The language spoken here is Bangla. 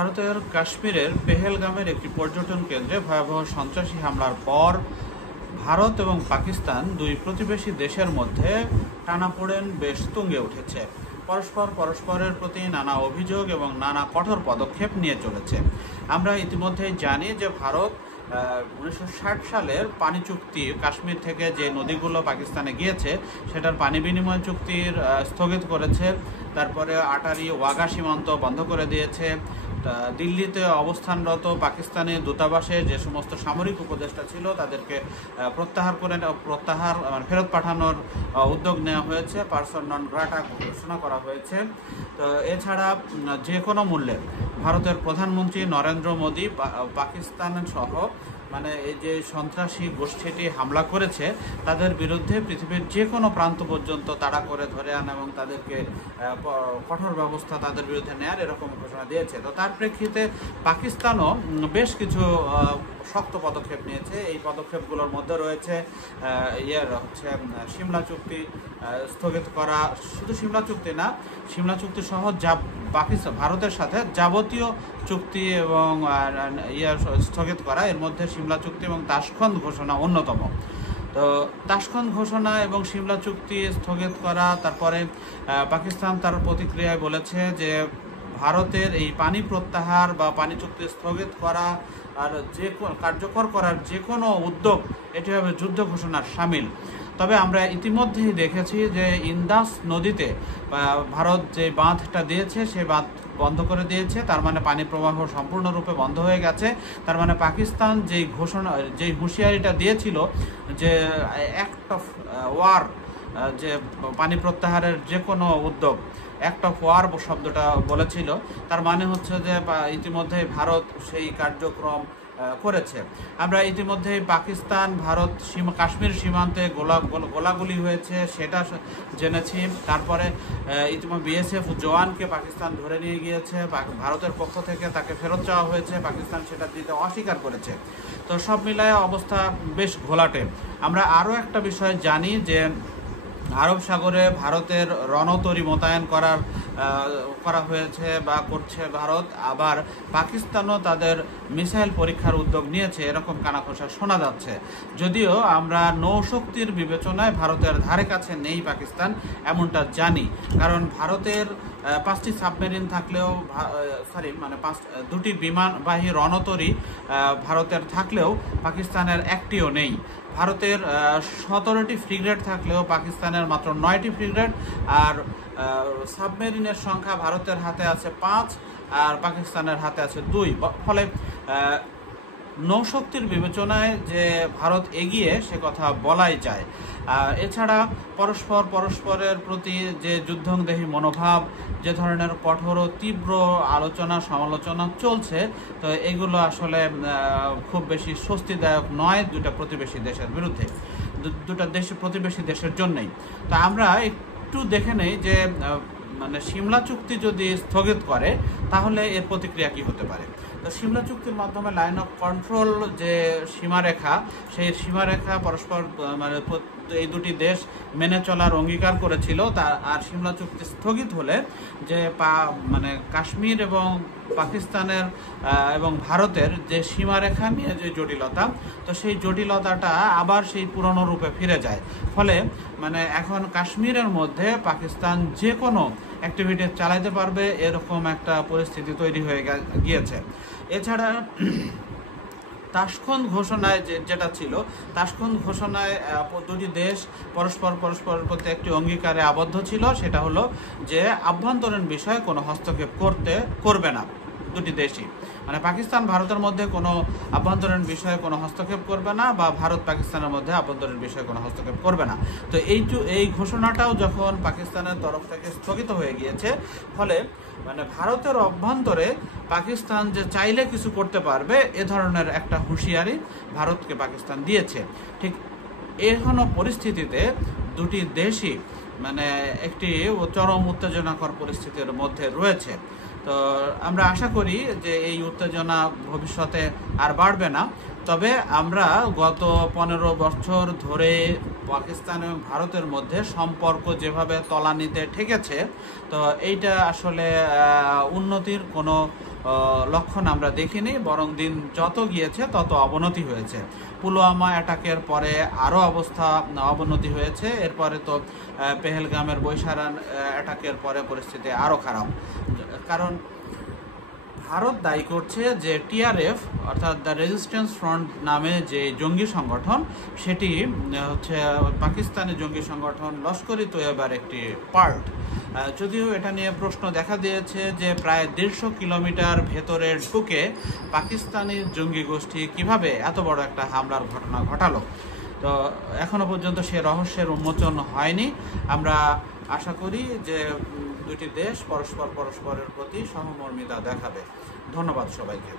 ভারতের কাশ্মীরের পেহেলগামের একটি পর্যটন কেন্দ্রে ভয়াবহ সন্ত্রাসী হামলার পর ভারত এবং পাকিস্তান দুই প্রতিবেশী দেশের মধ্যে টানাপোড়েন বেশ তুঙ্গে উঠেছে। পরস্পরের প্রতি নানা অভিযোগ এবং নানা কঠোর পদক্ষেপ নিয়ে চলেছে। আমরা ইতিমধ্যেই জানি যে ভারত 1960 সালের পানি চুক্তি, কাশ্মীর থেকে যে নদীগুলো পাকিস্তানে গিয়েছে সেটার পানি বিনিময় চুক্তির স্থগিত করেছে। তারপরে আটারি ওয়াঘা সীমান্ত বন্ধ করে দিয়েছে। দিল্লিতে অবস্থানরত পাকিস্তানি দূতাবাসে যে সমস্ত সামরিক উপদেষ্টা ছিল তাদেরকে ফেরত পাঠানোর উদ্যোগ নেওয়া হয়েছে। পার্সন নন গ্রাটা ঘোষণা করা হয়েছে। তো এছাড়া যে কোনো মূল্যে ভারতের প্রধানমন্ত্রী নরেন্দ্র মোদী পাকিস্তান সহ এই যে সন্ত্রাসী গোষ্ঠীটি হামলা করেছে তাদের বিরুদ্ধে পৃথিবীর যে কোনো প্রান্ত পর্যন্ত তাড়া করে ধরে আনা এবং তাদেরকে কঠোর ব্যবস্থা তাদের বিরুদ্ধে নেয়ার এরকম ঘোষণা দিয়েছে। তো তার প্রেক্ষিতে পাকিস্তানও বেশ কিছু শক্ত পদক্ষেপ নিয়েছে। এই পদক্ষেপগুলোর মধ্যে রয়েছে সিমলা চুক্তি স্থগিত করা। শুধু সিমলা চুক্তি না, সিমলা চুক্তি সহ ভারতের সাথে যাবতীয় চুক্তি এবং স্থগিত করা। এর মধ্যে সিমলা চুক্তি এবং তাশখন্দ ঘোষণা অন্যতম। তো তাশখন্দ ঘোষণা এবং সিমলা চুক্তি স্থগিত করা, তারপরে পাকিস্তান তার প্রতিক্রিয়ায় বলেছে যে ভারতের এই পানি প্রত্যাহার বা পানি চুক্তি স্থগিত করা আর কার্যকর করার যে কোনো উদ্যোগ এটি হবে যুদ্ধ ঘোষণার সামিল। তবে আমরা ইতিমধ্যেই দেখেছি যে ইন্দাস নদীতে ভারত যে বাঁধটা দিয়েছে সেই বাঁধ বন্ধ করে দিয়েছে। তার মানে পানি প্রবাহ সম্পূর্ণরূপে বন্ধ হয়ে গেছে। তার মানে পাকিস্তান যেই হুঁশিয়ারিটা দিয়েছিল যে অ্যাক্ট অফ ওয়ার, যে পানি প্রত্যাহারের যে কোনো উদ্যোগ, অ্যাক্ট অফ ওয়ার শব্দটা বলেছিল, তার মানে হচ্ছে যে ইতিমধ্যেই ভারত সেই কার্যক্রম করেছে। আমরা ইতিমধ্যেই পাকিস্তান ভারত কাশ্মীর সীমান্তে গোলাগুলি হয়েছে সেটা জেনেছি। তারপরে ইতিমধ্যে বিএসএফ জওয়ানকে পাকিস্তান ধরে নিয়ে গিয়েছে, ভারতের পক্ষ থেকে তাকে ফেরত চাওয়া হয়েছে, পাকিস্তান সেটা দিতে অস্বীকার করেছে। তো সব মিলায় অবস্থা বেশ ঘোলাটে। আমরা আরও একটা বিষয় জানি যে আরব সাগরে ভারতের রণতরী মোতায়েন করা হয়েছে বা করছে ভারত। আবার পাকিস্তানও তাদের মিসাইল পরীক্ষার উদ্যোগ নিয়েছে, এরকম কানাঘোষা শোনা যাচ্ছে। যদিও আমরা নৌশক্তির বিবেচনায় ভারতের ধারে কাছে নেই পাকিস্তান, এমনটা জানি। কারণ ভারতের 5টি সাবমেরিন থাকলেও দুটি বিমানবাহী রণতরী ভারতের থাকলেও পাকিস্তানের একটিও নেই। ভারতের 17টি ফ্রিগেট থাকলেও পাকিস্তানের মাত্র 9টি ফ্রিগেট, আর সাবমেরিনের সংখ্যা ভারতের হাতে আছে 5 আর পাকিস্তানের হাতে আছে 2। ফলে নৌশক্তির বিবেচনায় যে ভারত এগিয়ে সে কথা বলাই যায়। এছাড়া পরস্পরের প্রতি যে যুদ্ধংদেহী মনোভাব, যে ধরনের কঠোর ও তীব্র আলোচনা সমালোচনা চলছে, তো এগুলো আসলে খুব বেশি স্বস্তিদায়ক নয় দুটা প্রতিবেশী দেশের বিরুদ্ধে, প্রতিবেশী দেশের জন্যই। তো আমরা একটু দেখে নেই যে সিমলা চুক্তি যদি স্থগিত করে তাহলে এর প্রতিক্রিয়া কি হতে পারে। তো সিমলা চুক্তির মাধ্যমে লাইন অফ কন্ট্রোল যে সীমারেখা, সেই সীমারেখা পরস্পর এই দুটি দেশ মেনে চলার অঙ্গীকার করেছিল। আর সিমলা চুক্তি স্থগিত হলে যে কাশ্মীর এবং পাকিস্তানের এবং ভারতের যে সীমারেখা নিয়ে যে জটিলতা, তো সেই জটিলতাটা আবার সেই পুরনো রূপে ফিরে যায়। ফলে এখন কাশ্মীরের মধ্যে পাকিস্তান যে কোনো অ্যাক্টিভিটি চালাইতে পারবে এরকম একটা পরিস্থিতি তৈরি হয়ে গিয়েছে। এছাড়া তাশখন্দ ঘোষণায় যেটা ছিল, তাশখন্দ ঘোষণায় দুটি দেশ পরস্পরের প্রতি একটি অঙ্গীকারে আবদ্ধ ছিল। সেটা হলো যে আভ্যন্তরীণ বিষয়ে কোনো হস্তক্ষেপ করবে না দুটি দেশই। পাকিস্তান ভারতের মধ্যে কোনো আভ্যন্তরীণ বিষয়ে কোনো হস্তক্ষেপ করবে না, বা ভারত পাকিস্তানের মধ্যে আভ্যন্তরীণ বিষয়ে কোনো হস্তক্ষেপ করবে না। তো এই ঘোষণাটাও যখন পাকিস্তানের তরফ থেকে স্থগিত হয়ে গিয়েছে, ফলে ভারতের অভ্যন্তরে পাকিস্তান যে চাইলে কিছু করতে পারবে এ ধরনের একটা হুঁশিয়ারি ভারতকে পাকিস্তান দিয়েছে। ঠিক এখনো পরিস্থিতিতে দুটি দেশই একটি চরম উত্তেজনাকর পরিস্থিতির মধ্যে রয়েছে। তো আমরা আশা করি যে এই উত্তেজনা ভবিষ্যতে আর বাড়বে না। তবে আমরা গত 15 বছর ধরে পাকিস্তান এবং ভারতের মধ্যে সম্পর্ক যেভাবে তলানিতে ঠেকেছে, তো এইটা আসলে উন্নতির কোনো লক্ষণ আমরা দেখিনি, বরং দিন যত গিয়েছে তত অবনতি হয়েছে। পুলওয়ামা অ্যাটাকের পরে আরও অবস্থা অবনতি হয়েছে, এরপরে তো পেহেলগামের বৈশারান অ্যাটাকের পরে পরিস্থিতি আরও খারাপ। কারণ ভারত দায়ী করছে যে টিআরএফ অর্থাৎ দ্য রেজিস্ট্যান্স ফ্রন্ট নামে যে জঙ্গি সংগঠন, সেটি হচ্ছে পাকিস্তানি জঙ্গি সংগঠন লস্কর-ই তৈয়বার একটি পার্ট। যদিও এটা নিয়ে প্রশ্ন দেখা দিয়েছে যে প্রায় 150 কিলোমিটার ভেতরে ঢুকে পাকিস্তানি জঙ্গি গোষ্ঠী কিভাবে এত বড় একটা হামলার ঘটনা ঘটালো। তো এখনো পর্যন্ত সে রহস্যের উন্মোচন হয়নি। আমরা আশা করি যে দুটি দেশ পরস্পরের প্রতি সহমর্মিতা দেখাবে। ধন্যবাদ সবাইকে।